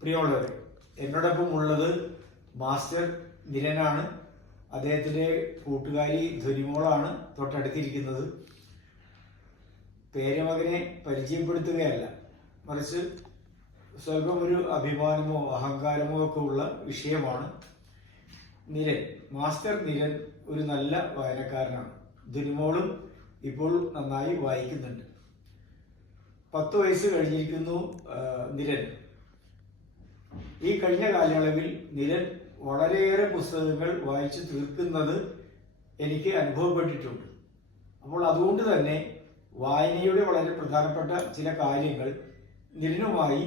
പ്രിയമുള്ളവരെ, എന്നോടൊപ്പം ഉള്ളത് മാസ്റ്റർ നിരനാണ്. അദ്ദേഹത്തിൻ്റെ കൂട്ടുകാരി ധ്വനിമോളാണ് തൊട്ടടുത്തിരിക്കുന്നത്. പേരമകനെ പരിചയപ്പെടുത്തുകയല്ല, മറിച്ച് സ്വല്പം ഒരു അഭിമാനമോ അഹങ്കാരമോ ഒക്കെ ഉള്ള വിഷയമാണ്. നിരൻ, മാസ്റ്റർ നിരൻ ഒരു നല്ല വായനക്കാരനാണ്. ധ്വനിമോളും ഇപ്പോൾ നന്നായി വായിക്കുന്നുണ്ട്. 10 വയസ്സ് കഴിഞ്ഞിരിക്കുന്നു നിരൻ. ഈ കഴിഞ്ഞ കാലയളവിൽ നിരൻ വളരെയേറെ പുസ്തകങ്ങൾ വായിച്ചു തീർക്കുന്നത് എനിക്ക് അനുഭവപ്പെട്ടിട്ടുണ്ട്. അപ്പോൾ അതുകൊണ്ട് തന്നെ വായനയുടെ വളരെ പ്രധാനപ്പെട്ട ചില കാര്യങ്ങൾ നിരനുമായി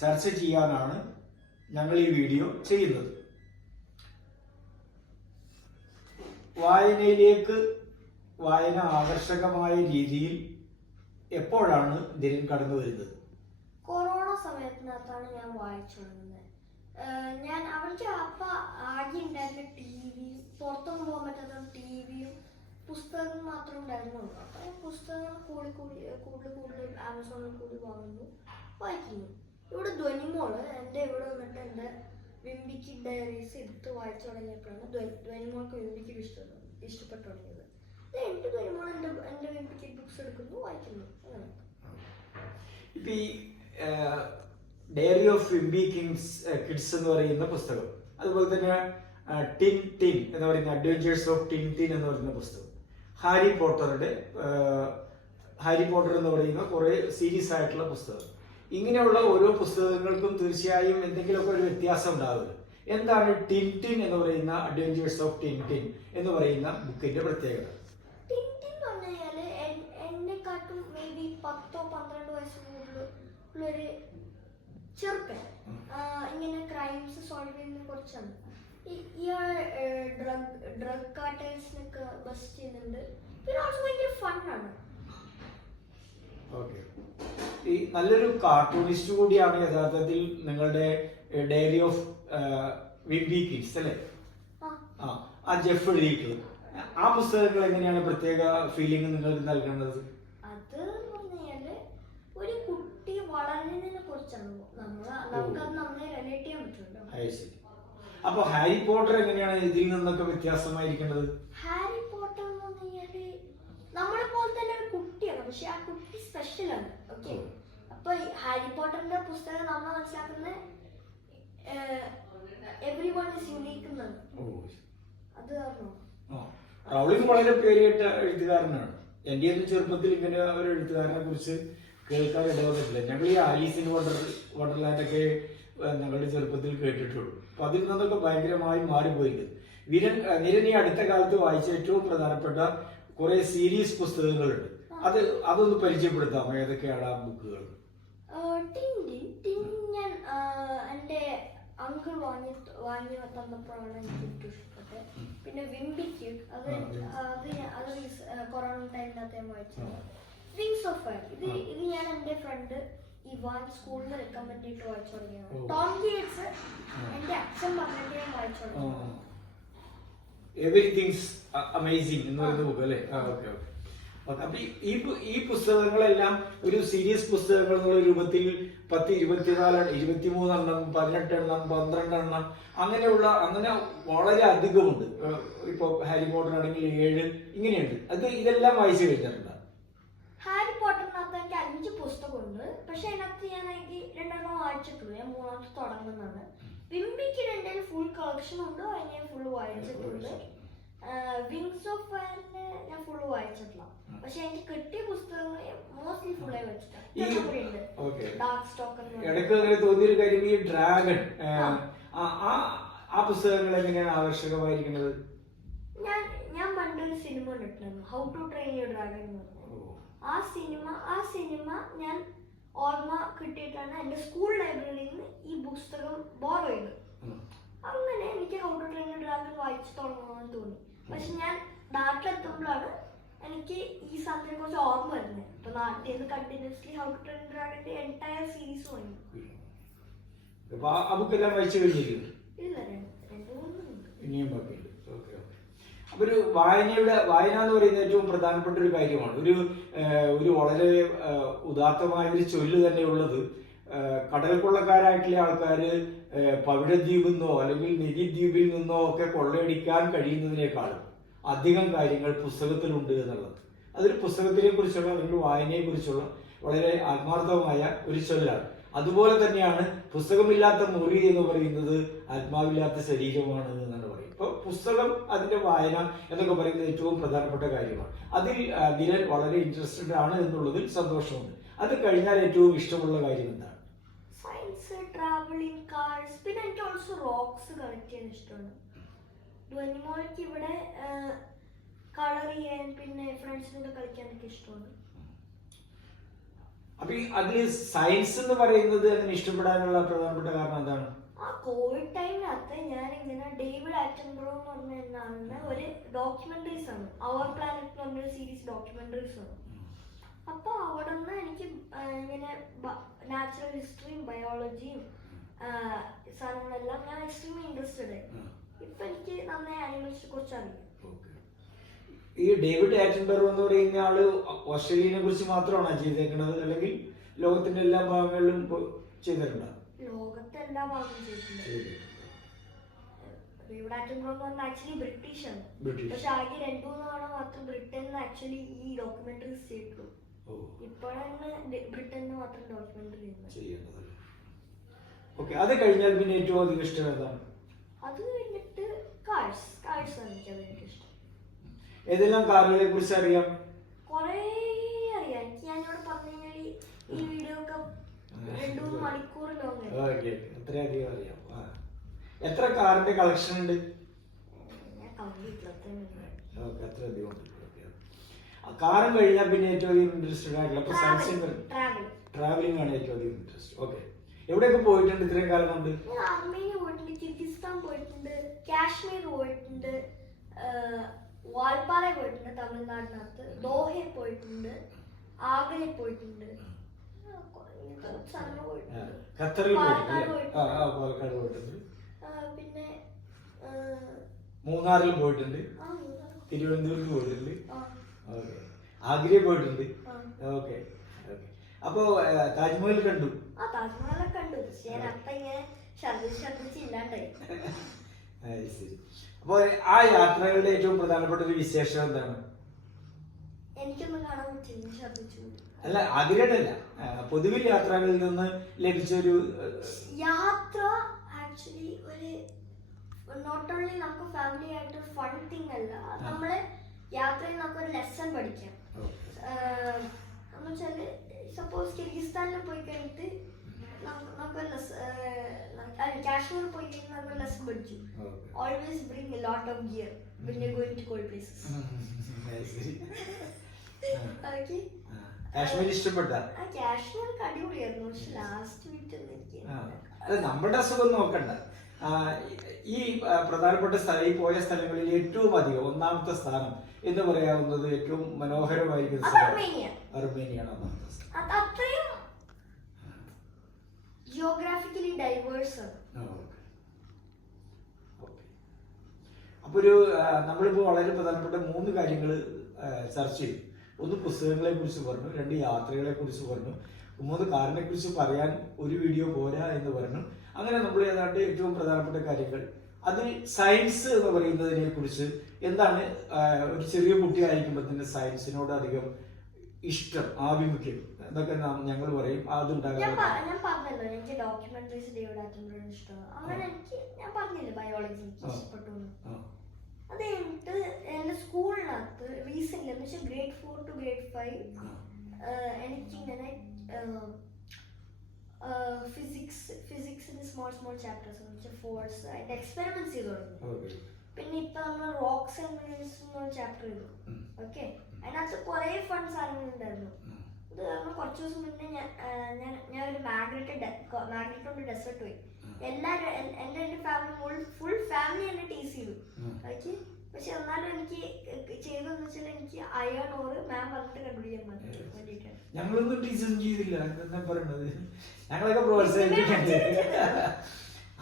ചർച്ച ചെയ്യാനാണ് ഞങ്ങൾ ഈ വീഡിയോ ചെയ്യുന്നത്. വായന ആകർഷകമായ രീതിയിൽ എപ്പോഴാണ് നിരൻ കടന്നു വരുന്നത്? കൊറോണ സമയത്തിനകത്താണ് ഞാൻ വായിച്ചു തുടങ്ങുന്നത്. ഞാൻ അവർക്ക് അപ്പ ആദ്യം ഉണ്ടായിരുന്ന TV, പുറത്തൊന്നും പോകാൻ പറ്റാത്ത TV പുസ്തകം മാത്രം ഉണ്ടായിരുന്നുള്ളൂ. അപ്പൊ പുസ്തകങ്ങൾ കൂടുതൽ ആമസോണിൽ കൂടി വാങ്ങുന്നു, വായിക്കുന്നു. ഇവിടെ ധ്വനിമോള് ഇവിടെ വന്നിട്ട് എൻ്റെ വിംബിക്ക് ഡയറീസ് എടുത്ത് വായിച്ചു തുടങ്ങിയപ്പോഴാണ് ധ്വനിമോൾക്ക് വിംബിക്ക് ഇഷ്ടപ്പെട്ടു തുടങ്ങിയത്. എന്നിട്ട് ധ്വനിമോൾ എൻ്റെ വിംബിക്ക് ബുക്സ് എടുക്കുന്നു, വായിക്കുന്നു. അങ്ങനെ ഇപ്പൊ ഈ ഡയറി ഓഫ് വിംബി കിഡ്സ് എന്ന് പറയുന്ന പുസ്തകം, അതുപോലെ തന്നെ ടിൻ ടിൻ എന്ന് പറയുന്ന അഡ്വഞ്ചേഴ്സ് ഓഫ് ടിൻ ടിൻ എന്ന് പറയുന്ന പുസ്തകം, ഹാരി പോട്ടർ എന്ന് പറയുന്ന കുറെ സീരീസ് ആയിട്ടുള്ള പുസ്തകം, ഇങ്ങനെയുള്ള ഓരോ പുസ്തകങ്ങൾക്കും തീർച്ചയായും എന്തെങ്കിലുമൊക്കെ ഒരു വ്യത്യാസം ഉണ്ടാവുക. എന്താണ് ടിൻ ടിൻ എന്ന് പറയുന്ന അഡ്വഞ്ചേഴ്സ് ഓഫ് ടിൻ ടിൻ എന്ന് പറയുന്ന ബുക്കിന്റെ പ്രത്യേകത? എന്നെക്കാട്ടും മേ ബി 10-12 വയസ്സ് കൂടുതലൊരു ചെറുക്കൻ ഇങ്ങനെ ക്രൈംസ് സോൾവ് ചെയ്യുന്ന കുറച്ചാണ്. ഇയാൾ ഡ്രഗ് കാർട്ടേഴ്സിനൊക്കെ ബസ്റ്റ് ചെയ്യുന്നുണ്ട്. പിന്നെ ഓൾസോ ഭയങ്കര ഫണ്ണാണ്. ഈ നല്ലൊരു കാർട്ടൂണിസ്റ്റ് കൂടിയാണ് യഥാർത്ഥത്തിൽ നിങ്ങളുടെ ഡയറി ഓഫ് വിംബി കിഡ്സ് അല്ലേ? ആ ജെഫ് എഴുതിയിട്ടുള്ളത് ആ പുസ്തകങ്ങൾ എങ്ങനെയാണ് പ്രത്യേക ഫീലിംഗ് നിങ്ങൾക്ക് നൽകുന്നത്? അത് പറഞ്ഞാല് ഒരു കുട്ടി വളരുന്നതിനെ കുറിച്ചാണ്. നമുക്കത് നമ്മളെ റിലേറ്റ് ചെയ്യാൻ പറ്റുമല്ലോ. അപ്പൊ ഹാരി പോട്ടർ എങ്ങനെയാണ് ഇതിൽ നിന്നൊക്കെ വ്യത്യാസമായിരിക്കേണ്ടത്? ഹാരി പോട്ടർ എന്ന് പറഞ്ഞാല് നമ്മളെ പോലെ തന്നെ ഒരു കുട്ടിയാണ്, പക്ഷെ ആ കുട്ടി സ്പെഷ്യലാണ്. ഓക്കെ, അപ്പൊ ഹാരി പോട്ടറിന്റെ പുസ്തകം നമ്മൾ മനസ്സിലാക്കുന്ന എവരിവൺ ഈസ് യൂണീക്ക് എന്നാണ്. അത് കാരണം റൗളിംഗ് വളരെ പേരുകേട്ട എഴുത്തുകാരനാണ്. എൻ്റെ ഒന്നും ചെറുപ്പത്തിൽ ഇങ്ങനെ ഒരു എഴുത്തുകാരനെ കുറിച്ച് കേൾക്കാൻ ഇടവന്നിട്ടില്ല. ഞങ്ങൾ ഈ ആലീസ് ഇൻ വണ്ടർലാൻഡ് ഒക്കെ ഞങ്ങളുടെ ചെറുപ്പത്തിൽ കേട്ടിട്ടുള്ളൂ. അപ്പൊ അതിൽ നിന്നൊക്കെ ഭയങ്കരമായി മാറിപ്പോയിരിക്കുന്നു. നിരൻ ഈ അടുത്ത കാലത്ത് വായിച്ച ഏറ്റവും പ്രധാനപ്പെട്ട കുറെ സീരീസ് പുസ്തകങ്ങളുണ്ട്. അതൊന്ന് പരിചയപ്പെടുത്താമോ? ഏതൊക്കെയാണ് ആ ബുക്കുകൾ? ഞാൻ എൻ്റെ അങ്കിൾ വാങ്ങി തന്നപ്പോഴാണ് എനിക്ക് ഏറ്റവും ഇഷ്ടപ്പെട്ടത്. പിന്നെ വിംബിക്ക് അത് കൊറോണ ടൈമിനകത്ത് ഞാൻ വായിച്ചത്. വിങ്സ് ഓഫ് ഫയർ ഇത് ഞാൻ എൻ്റെ ഫ്രണ്ട് ഇവാൻ സ്കൂളിൽ നിന്ന് റെക്കമെൻഡ് ചെയ്തിട്ട് വായിച്ചു തുടങ്ങിയത്. ടോം ഗേറ്റ്സ് എൻ്റെ അച്ഛൻ പറഞ്ഞിട്ട് ഞാൻ വായിച്ചു തുടങ്ങിയത്. എവരിതിങ്സ് അമേസിംഗ് എന്ന് പറയുന്ന ബുക്ക് അല്ലേ? അപ്പൊ ഈ പുസ്തകങ്ങളെല്ലാം ഒരു സീരീസ് പുസ്തകങ്ങൾ എന്നുള്ള രൂപത്തിൽ 10, 24, 23 എണ്ണം, 18 എണ്ണം, 12 എണ്ണം അങ്ങനെ വളരെ അധികമുണ്ട്. ഇപ്പൊ ഹാരി പോട്ടർ ആണെങ്കിൽ 7 ഇങ്ങനെയുണ്ട്. ഇതെല്ലാം വായിച്ചു കഴിഞ്ഞിട്ടുണ്ട്. ഹാരി പോട്ടറിനകത്ത് എനിക്ക് 5 പുസ്തകമുണ്ട്, പക്ഷെ അതിനകത്ത് ഞാൻ 2 വായിച്ചിട്ടുള്ളൂ. ഞാൻ 3ാമത്തെ തുടങ്ങുന്നതാണ്. വിംബിക്ക് എൻ്റെ ഫുൾ കളക്ഷൻ ഉണ്ട്, അതിന് ഞാൻ ഫുള്ള് വായിച്ചിട്ടുണ്ട്. വിങ്സ് ഓഫ് ഫയറിന് ഞാൻ ഫുള്ള് വായിച്ചിട്ടില്ല, പക്ഷെ എനിക്ക് കിട്ടിയ പുസ്തകങ്ങൾ മോസ്റ്റ്ലി ഫുള്ളായി വായിച്ചിട്ടുണ്ട്. ഡാർക്ക് സ്റ്റോക്കർ ഇടയ്ക്ക് തോന്നിയൊരു കാര്യം, ഈ ഡ്രാഗൺ ആ പുസ്തകങ്ങൾ എങ്ങനെയാണ് ആകർഷകമായിരിക്കുന്നത്? ഞാൻ പണ്ടൊരു സിനിമ കണ്ടിട്ടുണ്ടായിരുന്നു, How to train Your Dragon എന്ന് പറഞ്ഞു. ആ സിനിമ ഞാൻ ഓർമ്മ കിട്ടിയിട്ടാണ് എൻ്റെ സ്കൂൾ ലൈബ്രറിയിൽ നിന്ന് ഈ പുസ്തകം ബോറോ ചെയ്തത്. അങ്ങനെ എനിക്ക് How to train Your Dragon വായിച്ചു തുടങ്ങണമെന്ന് തോന്നി. പക്ഷെ ഞാൻ നാട്ടിലെത്തുമ്പോഴാണ് എനിക്ക് ഈ സാധനത്തെ കുറിച്ച് ഓർമ്മ വരുന്നത്. ഇപ്പൊ നാട്ടിൽ നിന്ന് continuously how to train your ഡ്രാഗണിന്റെ എൻറ്റയർ സീരീസ് വാങ്ങി. ഇല്ല, 2-3 ഇനിയും ബാക്കിയുണ്ട്. അപ്പൊ ഒരു വായന എന്ന് പറയുന്നത് ഏറ്റവും പ്രധാനപ്പെട്ട ഒരു കാര്യമാണ്. ഒരു വളരെ ഉദാത്തമായ ഒരു ചൊല്ല് തന്നെ ഉള്ളത് കടൽ കൊള്ളക്കാരായിട്ടുള്ള ആൾക്കാർ പവിഴദ്വീപിൽ നിന്നോ അല്ലെങ്കിൽ നിധിദ്വീപിൽ നിന്നോ ഒക്കെ കൊള്ളയടിക്കാൻ കഴിയുന്നതിനേക്കാളും അധികം കാര്യങ്ങൾ പുസ്തകത്തിലുണ്ട് എന്നുള്ളത്. അതൊരു പുസ്തകത്തിനെ കുറിച്ചുള്ള അല്ലെങ്കിൽ വായനയെ കുറിച്ചുള്ള വളരെ ആത്മാർത്ഥമായ ഒരു ചൊല്ലാണ്. അതുപോലെ തന്നെയാണ് പുസ്തകമില്ലാത്ത മുറി എന്ന് പറയുന്നത് ആത്മാവില്ലാത്ത ശരീരമാണ് എന്നാണ് പറയുന്നത്. ഇപ്പോൾ പുസ്തകം, അതിന്റെ വായന എന്നൊക്കെ പറയുന്നത് ഏറ്റവും പ്രധാനപ്പെട്ട കാര്യമാണ്. അതിൽ ദിലൻ വളരെ ഇൻട്രസ്റ്റഡ് ആണ് എന്നുള്ളതിൽ സന്തോഷമുണ്ട്. അത് കഴിഞ്ഞാൽ ഏറ്റവും ഇഷ്ടമുള്ള കാര്യം എന്താണ്? സയൻസ്, ട്രാവലിംഗ്, കാർസ്, പിന്നെ എനിക്ക് ഓൾസോ റോക്സ് കളക്ട് ചെയ്യാൻ ഇഷ്ടമാണ്. ധ്വനിമോൾക്ക് ഇവിടെ കളർ ചെയ്യാൻ പിന്നെ ഫ്രണ്ട്സിനോട് കളിക്കാനൊക്കെ ഇഷ്ടമാണ്. അപ്പൊ അതില് സയൻസ് എന്ന് പറയുന്നത് അങ്ങനെ ഇഷ്ടപ്പെടാനുള്ള പ്രധാനപ്പെട്ട കാരണം എന്താണ്? ആ കോവിഡ് ടൈമിനകത്ത് ഞാൻ ഇങ്ങനെ ഡേവിഡ് ആറ്റൻബറോ എന്ന് പറഞ്ഞ ആളുടെ ഒരു ഡോക്യുമെന്ററീസ് ആണ്, അവർ പ്ലാനറ്റ് എന്ന് പറഞ്ഞൊരു സീരീസ് ഡോക്യുമെന്ററീസ് ആണ്. അപ്പൊ അവിടെ നിന്ന് എനിക്ക് ഇങ്ങനെ നാച്ചുറൽ ഹിസ്റ്ററിയും ബയോളജിയും സാധനങ്ങളെല്ലാം ഞാൻ എക്സ്ട്രീംലി ഇൻട്രസ്റ്റഡ് ആയി. ഇപ്പൊ എനിക്ക് നന്നായി ആനിമൽസിനെ കുറിച്ച് അറിയാം. ഈ ഡേവിഡ് ആറ്റൻബറോ എന്ന് പറയുന്ന ആള് ഓസ്ട്രേലിയനെ കുറിച്ച് മാത്രമാണോ ചെയ്തേക്കുന്നത്, അല്ലെങ്കിൽ ലോകത്തിന്റെ എല്ലാ ഭാഗങ്ങളിലും ചെയ്തിട്ടുണ്ടോ? ലോകത്തെ എല്ലാ ഭാഗവും ചെയ്തിട്ടുണ്ട്. ഡേവിഡ് ആറ്റൻബറോ എന്ന് പറഞ്ഞാൽ ആക്ച്വലി ബ്രിട്ടീഷ് ആണ്. പക്ഷെ ആകെ 2-3 തവണ മാത്രം ബ്രിട്ടനിൽ ആക്ച്വലി ഈ ഡോക്യുമെന്ററീസ് ചെയ്തിട്ടുള്ളൂ. ഇപ്പോഴാണ് ബ്രിട്ടനിൽ മാത്രം ഡോക്യുമെന്ററി ചെയ്യുന്നത്. അത് കഴിഞ്ഞാൽ പിന്നെ ഏറ്റവും അധികം ഇഷ്ടം ഏതാണ്? അത് കഴിഞ്ഞിട്ട് കാർസ് ആണ് എനിക്ക് അതെനിക്ക് ഇഷ്ടം. ഏതെല്ലാം കാറുകളെ കുറിച്ച് അറിയാം? കൊറേ അറിയാം. എനിക്ക് ഞാനിവിടെ പറഞ്ഞു കഴിഞ്ഞാൽ ഈ വീഡിയോ ഒക്കെ 2-3 മണിക്കൂർ അത്രയധികം അറിയാം. എത്ര കാറിന്റെ കളക്ഷൻ ഉണ്ട്? ഞാൻ കംപ്ലീറ്റ് അത്രയധികം. കാറും കഴിഞ്ഞാൽ പിന്നെ ഏറ്റവും അധികം ഇൻട്രസ്റ്റഡ് ആയിട്ടുള്ള ട്രാവലിംഗ് ആണ് ഏറ്റവും അധികം ഇൻട്രസ്റ്റ്. ഓക്കെ, എവിടെയൊക്കെ പോയിട്ടുണ്ട് ഇത്രയും കാലം കൊണ്ട്? അർമേനിയ പോയിട്ടുണ്ട്, കിർഗിസ്ഥാൻ പോയിട്ടുണ്ട്, കാശ്മീർ പോയിട്ടുണ്ട്, വാൽപ്പാറ പോയിട്ടുണ്ട് തമിഴ്നാടിനകത്ത്, ദോഹയിൽ പോയിട്ടുണ്ട്, ആഗ്രയിൽ പോയിട്ടുണ്ട്, ഖത്തറിൽ പാലക്കാട് പോയിട്ടുണ്ട്, പിന്നെ മൂന്നാറിൽ പോയിട്ടുണ്ട്, തിരുവനന്തപുരത്ത് പോയിട്ടുണ്ട്, ആഗ്രയിൽ പോയിട്ടുണ്ട്. ഓക്കെ, അപ്പോ താജ്മഹൽ കണ്ടു? താജ്മഹലൊക്കെ കണ്ടു. ഞാൻ അപ്പൊ ഇങ്ങനെ ഛർദിച്ചില്ലാണ്ടായി. ശരി. അപ്പൊ ആ യാത്രകളുടെ ഏറ്റവും പ്രധാനപ്പെട്ട ഒരു വിശേഷം എന്താണ്? എനിക്കൊന്നും കാണാൻ പറ്റില്ല, ഛർദിച്ചു. അല്ല, ആഗ്രഹമല്ല, പൊതുവിൽ യാത്രകളിൽ നിന്ന് ലഭിച്ചൊരു യാത്ര ആക്ച്വലി ഒരു നോട്ട് ഓൺലി നമുക്ക് ഫാമിലി ആയിട്ട് ഫൺ തിങ് അല്ല, നമ്മള് യാത്രയിൽ നമുക്കൊരു ലെസൺ പഠിക്കാം. എന്ന് വെച്ചാല് സപ്പോസ് കിർഗിസ്ഥാനിൽ പോയി കഴിഞ്ഞിട്ട് കാശ്മീർ പോയി കഴിഞ്ഞാൽ നമുക്ക് ലെസൺ പഠിച്ചു. Always bring a lot of gear when you're going to cold places. Kashmir ഇഷ്ടപ്പെട്ട? കാശ്മീർ അടിപൊളിയായിരുന്നു, പക്ഷെ ലാസ്റ്റ് വീട്ടിൽ നമ്മുടെ അസുഖം നോക്കണ്ട. ഈ പ്രധാനപ്പെട്ട ഈ പോയ സ്ഥലങ്ങളിൽ ഏറ്റവും അധികം ഒന്നാമത്തെ സ്ഥാനം എന്ന് പറയാവുന്നത് ഏറ്റവും മനോഹരമായിരിക്കുന്ന അർമേനിയാണ്. അത്രയും ജിയോഗ്രാഫിക്കലി ഡൈവേഴ്സ് ആണ്. അപ്പൊ ഒരു നമ്മളിപ്പോ വളരെ പ്രധാനപ്പെട്ട 3 കാര്യങ്ങൾ ചർച്ച ചെയ്തു. 1 പുസ്തകങ്ങളെ കുറിച്ച് പറഞ്ഞു, 2 യാത്രകളെ കുറിച്ച് പറഞ്ഞു, 3 കാറിനെ കുറിച്ച് പറയാൻ ഒരു വീഡിയോ പോരാ എന്ന് പറഞ്ഞു. അങ്ങനെ നമ്മൾ ഏതാണ്ട് ഏറ്റവും പ്രധാനപ്പെട്ട കാര്യങ്ങൾ. അതിൽ സയൻസ് എന്ന് പറയുന്നതിനെ കുറിച്ച് എന്താണ്, ഒരു ചെറിയ കുട്ടിയായിരിക്കുമ്പോൾ തന്നെ സയൻസിനോട് അധികം ഇഷ്ടം, ആഭിമുഖ്യം എന്നൊക്കെ ഞങ്ങൾ പറയും. അതുണ്ടാകാൻ ഞാൻ പറഞ്ഞല്ലോ എനിക്ക് ഡോക്യുമെന്ററീസ് ഡേവിഡ് ആറ്റൻബറോ ഇഷ്ടമാണ്. അങ്ങനെ എനിക്ക് ഞാൻ പറഞ്ഞില്ല ബയോളജി എനിക്ക് ഇഷ്ടപ്പെട്ടു. അത് കഴിഞ്ഞിട്ട് എന്റെ സ്കൂളിനകത്ത് റീസെന്റ് എന്ന് വെച്ചാൽ grade 4 to grade 5 എനിക്കിങ്ങനെ ഫിസിക്സിന്റെ സ്മോൾ ചാപ്റ്റേഴ്സ് ഫോഴ്സ് അതിന്റെ എക്സ്പെരിമെന്റ്സ് ചെയ്തു തുടങ്ങി. പിന്നെ ഇപ്പൊ നമ്മൾ റോക്സ് എന്ന ചാപ്റ്റർ ചെയ്തു. ഓക്കെ, അതിനകത്ത് കുറെ ഫൺ സാധനങ്ങൾ ഉണ്ടായിരുന്നു. ഇത് നമ്മൾ കുറച്ച് ദിവസം മുന്നേ ഞാൻ ഒരു മാഗ്നറ്റ് കൊണ്ട് ഡെസേർട്ട് പോയി. എല്ലാരും എന്റെ ഫാമിലി ഫുൾ ഫാമിലി എന്നെ ടീസ് ചെയ്തു. ഓക്കെ, പക്ഷെ എന്നാലും എനിക്ക് ചെയ്തതെന്ന് വെച്ചാൽ എനിക്ക് അയൺ ഓർ മാം പറഞ്ഞിട്ട് കണ്ടുപിടിക്കാൻ വേണ്ടിയിട്ടാണ്. ഞങ്ങളൊന്നും ടീച്ചറും ചെയ്തില്ല, എന്താ പറയണത്, ഞങ്ങളൊക്കെ പ്രോത്സാഹിപ്പിക്കണ്ടേ.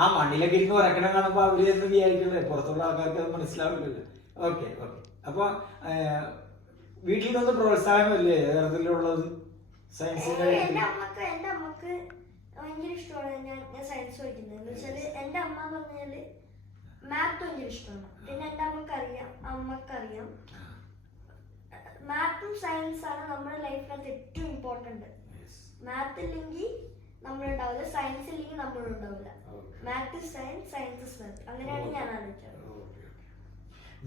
ആ മണ്ണിലൊക്കെ ഇരുന്ന് ഉറക്കണം കാണുമ്പോ അവര് എന്ന് വിചാരിക്കണ്ടേ, പുറത്തുള്ള ആൾക്കാർക്ക് അത് മനസ്സിലാവില്ലല്ലോ. ഓക്കെ, അപ്പൊ വീട്ടിൽ നിന്ന് പ്രോത്സാഹനമല്ലേ യഥാർത്ഥത്തിലുള്ളത് സയൻസിന്റെ? എന്റെ അമ്മക്ക് ഭയങ്കര ഇഷ്ടമാണ്. ഞാൻ സയൻസ് പഠിക്കുന്നത്. എന്ന് വെച്ചാൽ എൻ്റെ അമ്മ എന്ന് പറഞ്ഞാല് മാത്ത് ഭയങ്കര ഇഷ്ടമാണ്. പിന്നെ എൻ്റെ അമ്മക്കറിയാം മാത്തും സയൻസ് ആണ് നമ്മുടെ ലൈഫിനകത്ത് ഏറ്റവും ഇമ്പോർട്ടന്റ്. മാത്ത് ഇല്ലെങ്കിൽ നമ്മളുണ്ടാവില്ല, സയൻസ് ഇല്ലെങ്കിൽ നമ്മളുണ്ടാവില്ല. Math is science, science is math. അങ്ങനെയാണ് ഞാൻ ആലോചിച്ചത്.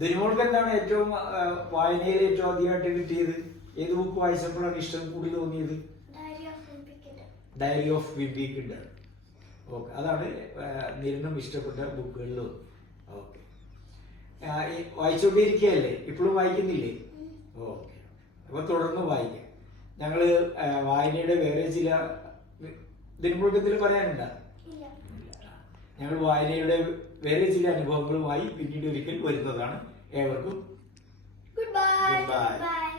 ദിനോൾക്ക് എന്താണ് ഏറ്റവും വായനയിൽ ഏറ്റവും അധികമായിട്ട് കിട്ടിയത്? ഏത് ബുക്ക് വായിച്ചപ്പോഴാണ് ഇഷ്ടം കൂടി തോന്നിയത്? Diary of Wimpy Kid. Okay, അതാണ് നിരനും ഇഷ്ടപ്പെട്ട ബുക്കുകളിലും. ഓക്കെ, വായിച്ചുകൊണ്ടിരിക്കുകയല്ലേ? ഇപ്പോഴും വായിക്കുന്നില്ലേ? ഓക്കെ, അപ്പൊ തുടർന്ന് വായിക്കാം. ഞങ്ങള് വായനയുടെ വേറെ ചില ദിനമുഴുക്കത്തിൽ പറയാനുണ്ടോ? ഞങ്ങൾ വായനയുടെ വേറെ ചില അനുഭവങ്ങളുമായി പിന്നീട് ഒരിക്കൽ വരുന്നതാണ്. ഏവർക്കും ഗുഡ് ബൈ. Goodbye. Bye.